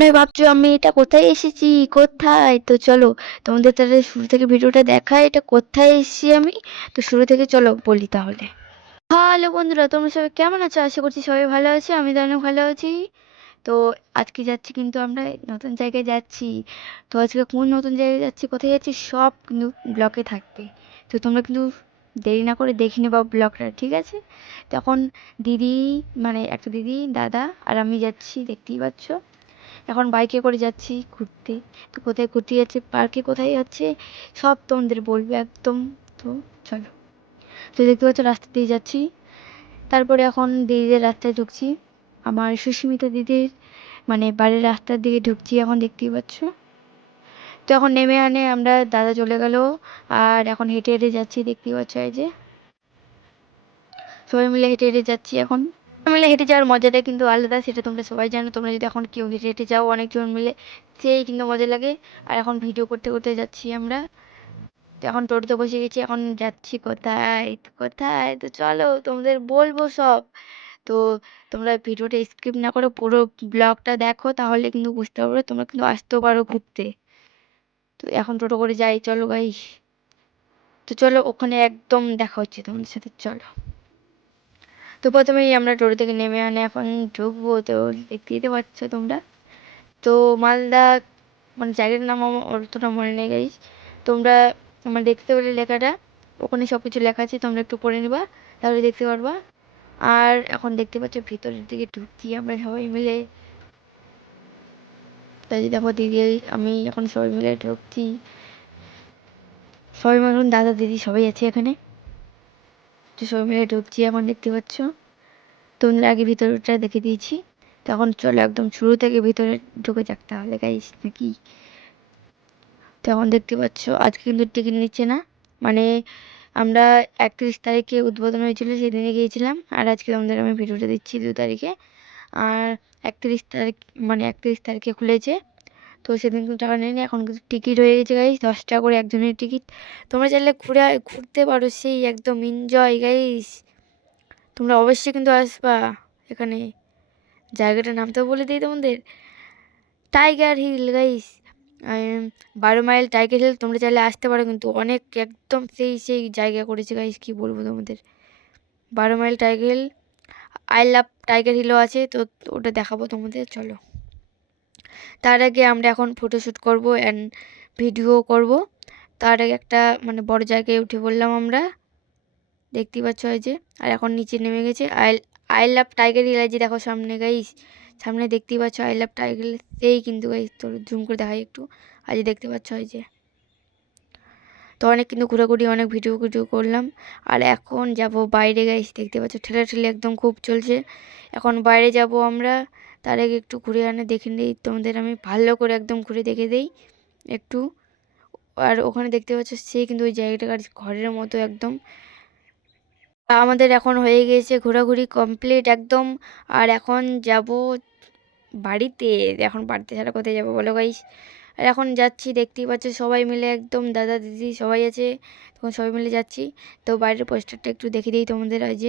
মনে হয় ভাবছ আমি এটা কোথায় এসেছি? কোথায়? তো চলো, তোমাদের তাহলে শুরু থেকে ভিডিওটা দেখায় এটা কোথায় এসেছি আমি? তো শুরু থেকে চলো বলি তাহলে। হ্যালো বন্ধুরা, তোমরা সবাই কেমন আছো? আশা করছি সবাই ভালো আছে, আমি তো অনেক ভালো আছি। তো আজকে যাচ্ছি কিন্তু আমরা নতুন জায়গায় যাচ্ছি। তো আজকে কোন নতুন জায়গায় যাচ্ছি, কোথায় যাচ্ছি, সব কিন্তু ব্লকে থাকবে। তো তোমরা কিন্তু দেরি না করে দেখে নেবা ব্লগটা ঠিক আছে? তখন দিদি মানে একটা দিদি, দাদা আর আমি যাচ্ছি, দেখতেই পাচ্ছ। এখন বাইকে করে যাচ্ছি ঘুরতে। তো কোথায় ঘুরতে যাচ্ছি পার্কে কোথায় যাচ্ছে, সব তোমাদের বলবে একদম। তো চলো। তো দেখতে পাচ্ছ রাস্তা দিয়ে যাচ্ছি। তারপরে এখন দিদিদের রাস্তায় ঢুকছি। আমার সুস্মিতা দিদির মানে বাড়ির রাস্তার দিকে ঢুকছি এখন দেখতেই পাচ্ছ। তো এখন নেমে আনে আমরা, দাদা চলে গেল। আর এখন হেঁটে হেঁটে যাচ্ছি, দেখতেই পাচ্ছ এই যে। সবাই মিলে হেঁটে হেঁটে যাচ্ছি এখন। মিলে হেঁটে যাওয়ার মজাটা কিন্তু আলাদা, সেটা তোমরা সবাই জানো। তোমরা যদি এখন কেউ হেঁটে হেঁটে যাও, অনেকজন মিলে, সেই কিন্তু মজা লাগে। আর এখন ভিডিও করতে করতে যাচ্ছি আমরা। এখন টোটোতে বসে গেছি, এখন যাচ্ছি কোথায়? কোথায়? তো চলো, তোমাদের বলব সব। তো তোমরা ভিডিওটা স্কিপ না করে পুরো ব্লগটা দেখো, তাহলে কিন্তু বুঝতে পারবে, তোমরা কিন্তু আসতেও পারো ঘুরতে। তো এখন টোটো করে যাই, চলো গাইস তো চলো, ওখানে একদম দেখা হচ্ছে তোমাদের সাথে, চলো। তো প্রথমেই আমরা টোটো থেকে নেমে আনে, এখন ঢুকবো তো দেখতেই তো পাচ্ছ তোমরা। তো মালদা মানে জায়গাটার নাম আমার অতটা মনে নেই গাইস তোমরা আমার দেখতে পেলে লেখাটা, ওখানে সব কিছু লেখা আছে, তোমরা একটু পড়ে নিবা, তাহলে দেখতে পারবা। আর এখন দেখতে পাচ্ছ ভিতরের দিকে ঢুকছি আমরা সবাই মিলে। তাই দেখো দিদি, আমি এখন সবাই মিলে ঢুকছি। সবাই এখন দাদা, দিদি সবাই আছে এখানে। তো সবাই ঢুকছি এখন দেখতে পাচ্ছ? তোমরা আগে ভিতরটা দেখে দিয়েছি। তখন চলো একদম শুরু থেকে ভিতরে ঢুকে যাক তাহলে গাইস নাকি? তখন দেখতে পাচ্ছ, আজকে কিন্তু টিকিট নিচ্ছে না। মানে আমরা একত্রিশ তারিখে উদ্বোধন হয়েছিল, সেদিনে গিয়েছিলাম। আর আজকে তোমাদের আমি ভিডিওটা দিচ্ছি দু তারিখে। আর একত্রিশ তারিখ মানে একত্রিশ তারিখে খুলেছে। তো সেদিন কিন্তু টাকা নেয়নি এখন কিন্তু টিকিট হয়ে গেছে গাইস দশ টাকা করে একজনের টিকিট তোমরা চাইলে ঘুরে ঘুরতে পারো, সেই একদম এনজয় গাইস তোমরা অবশ্যই কিন্তু আসবা এখানে। জায়গাটার নাম তো বলে দিই তোমাদের। টাইগার হিল গাইস বারো মাইল টাইগার হিল তোমরা চাইলে আসতে পারো কিন্তু অনেক একদম সেই সেই জায়গা করেছে গাইস কী বলব তোমাদের। বারো mile Tiger Hill I love Tiger হিলও আছে, তো ওটা দেখাবো তোমাদের, চলো। তার আগে আমরা এখন ফটোশ্যুট করব অ্যান্ড ভিডিও করব। তার আগে একটা মানে বড় জায়গায় উঠে পড়লাম আমরা। দেখতেই পাচ্ছ এই যে, আর এখন নিচে নেমে গেছে। আই আই লাভ টাইগার যে দেখো সামনে গাইস সামনে দেখতেই পাচ্ছ আই লাভ টাইগার সেই কিন্তু গাইস তোর জুম করে দেখাই একটু। আজ দেখতে পাচ্ছ এই যে। তো অনেক কিন্তু ঘোরাঘুরি, অনেক ভিডিও ভিডিও করলাম। আর এখন যাব বাইরে গাইস দেখতে পাচ্ছ ঠেলা ঠেলে একদম খুব চলছে। এখন বাইরে যাব আমরা। তার আগে একটু ঘুরে আনে, দেখে নিই। তোমাদের আমি ভালো করে একদম ঘুরে দেখে দিই একটু। আর ওখানে দেখতে পাচ্ছ সে কিন্তু ওই জায়গাটা ঘরের মতো একদম। আমাদের এখন হয়ে গিয়েছে ঘোরাঘুরি কমপ্লিট একদম। আর এখন যাব বাড়িতে। এখন বাড়িতে ছাড়া কোথায় যাব বলো গাইস আর এখন যাচ্ছি, দেখতেই পাচ্ছ সবাই মিলে একদম দাদা, দিদি সবাই আছে। তখন সবাই মিলে যাচ্ছি। তো বাইরের পোস্টারটা একটু দেখে দিই তোমাদের আজ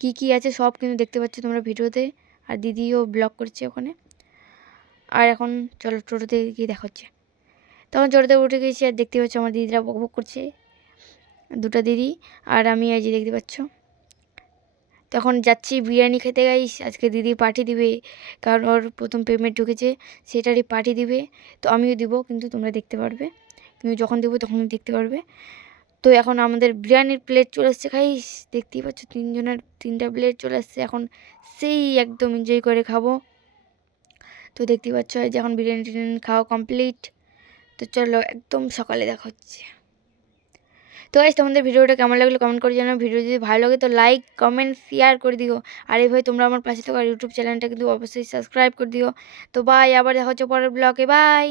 কী কী আছে সব কিন্তু দেখতে পাচ্ছ তোমরা ভিডিওতে। আর দিদিও ব্লগ করছে ওখানে। আর এখন চলো টোটোতে গিয়ে দেখা হচ্ছে তখন টোটোতে উঠে গেছি আর দেখতে পাচ্ছ আমার দিদিরা বক বক করছে। দুটো দিদি আর আমি আজ দেখতে পাচ্ছ। তখন যাচ্ছি বিরিয়ানি খেতে গাইস আজকে দিদি পার্টি দিবে, কারণ ওর প্রথম পেমেন্ট ঢুকেছে, সেটারই পার্টি দিবে। তো আমিও দিব, কিন্তু তোমরা দেখতে পারবে। কিন্তু যখন দেবো তখন দেখতে পারবে। তো এখন আমাদের বিরিয়ানির প্লেট চলে আসছে। খাইস দেখতেই পাচ্ছ, তিনজনের, তিনটা প্লেট চলে আসছে। এখন সেই একদম এনজয় করে খাব। তো দেখতেই পাচ্ছ যে এখন বিরিয়ানি টিরিয়ানি খাওয়া কমপ্লিট তো চলো, একদম সকালে দেখা হচ্ছে। তো গাইস তোমাদের ভিডিওটা কেমন লাগল কমেন্ট করে জানাও। ভিডিও যদি ভালো লাগে তো লাইক কমেন্ট শেয়ার করে দিও। আর এইভাবে তোমরা আমার পাশে থাকো আর ইউটিউব চ্যানেলটা কিন্তু অবশ্যই সাবস্ক্রাইব করে দিও। তো বাই আবার দেখা হচ্ছে পরের ব্লগে বাই